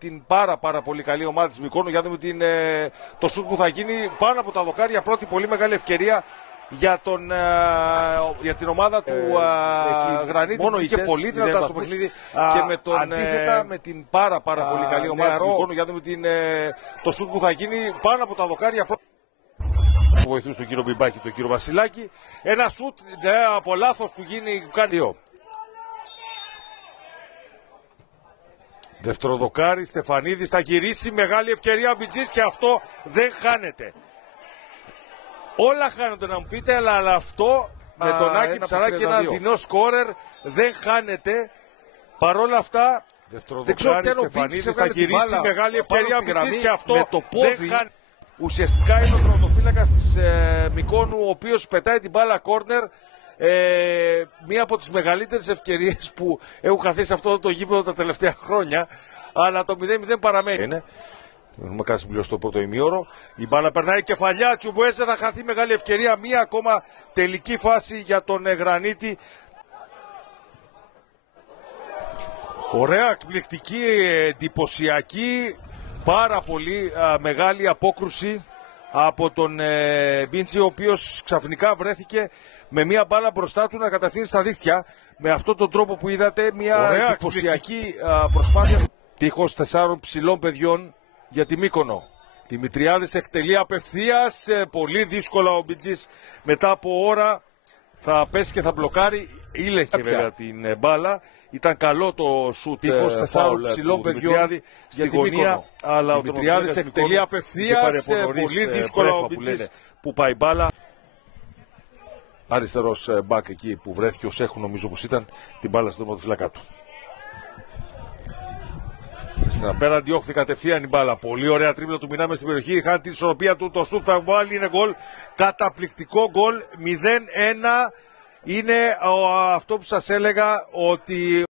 Την πάρα πολύ καλή ομάδα της Μυκόνου για να δούμε το σουτ που θα γίνει πάνω από τα δοκάρια. Πρώτη πολύ μεγάλη ευκαιρία για την ομάδα του Γρανίτη. Μόνο είχε πολύ δυνατά στο παιχνίδι και με τον, αντίθετα με την πάρα πολύ καλή ομάδα της Μυκόνου για να δούμε το σουτ που θα γίνει πάνω από τα δοκάρια. Που βοηθούσε τον κύριο Μπιμπάκη, τον κύριο Βασιλάκη. Ένα σουτ από λάθος που κάνει. Δευτεροδοκάρι, Στεφανίδης θα γυρίσει, μεγάλη ευκαιρία ο Μπιτζής και αυτό δεν χάνεται. Όλα χάνονται να μου πείτε, αλλά αυτό με τον Άκη Ψαράκη, ένα δεινό σκόρερ, δεν χάνεται. Παρόλα αυτά, δευτεροδοκάρι, Στεφανίδης θα γυρίσει, μεγάλη ευκαιρία ο Μπιτζής και αυτό δεν χάνεται. Ουσιαστικά είναι ο τερματοφύλακας της Μυκόνου, ο οποίος πετάει την μπάλα κόρνερ. Μία από τις μεγαλύτερες ευκαιρίες που έχουν χαθεί σε αυτό το γήπεδο τα τελευταία χρόνια. Αλλά το 0-0 παραμένει. Έχουμε κάνει συμπληρώσει το πρώτο ημίωρο. Η μπάλα περνάει κεφαλιά. Τσουμπουέζε, θα χαθεί μεγάλη ευκαιρία. Μία ακόμα τελική φάση για τον Γρανίτη. Ωραία, εκπληκτική, εντυπωσιακή. Πάρα πολύ μεγάλη απόκρουση από τον Μπίντσι, ο οποίος ξαφνικά βρέθηκε με μία μπάλα μπροστά του να κατευθύνει στα δίχτυα. Με αυτόν τον τρόπο που είδατε, μία εντυπωσιακή προσπάθεια. Τείχος 4 ψηλών παιδιών για τη Μύκονο. Δημητριάδης εκτελεί απευθείας, πολύ δύσκολα ο Μπιτζής μετά από ώρα θα πέσει και θα μπλοκάρει. Ήλεχε βέβαια την μπάλα. Ήταν καλό το σουτ τείχος 4 ψηλών παιδιών στη γωνία, αλλά ο Δημητριάδης εκτελεί απευθείας, πολύ δύσκολα ο Μπιτζής που πάει μπάλα. Αριστερός μπακ εκεί που βρέθηκε ο Σέχου, νομίζω πως ήταν, την μπάλα στον τερματοφύλακα του. Στην απέναντι όχθη κατευθείαν η μπάλα. Πολύ ωραία τρίπλα του Μινάμε στην περιοχή. Χάνει την ισορροπία του. Το σουτ θα βάλει. Είναι γκολ. Καταπληκτικό γκολ. 0-1. Είναι αυτό που σας έλεγα ότι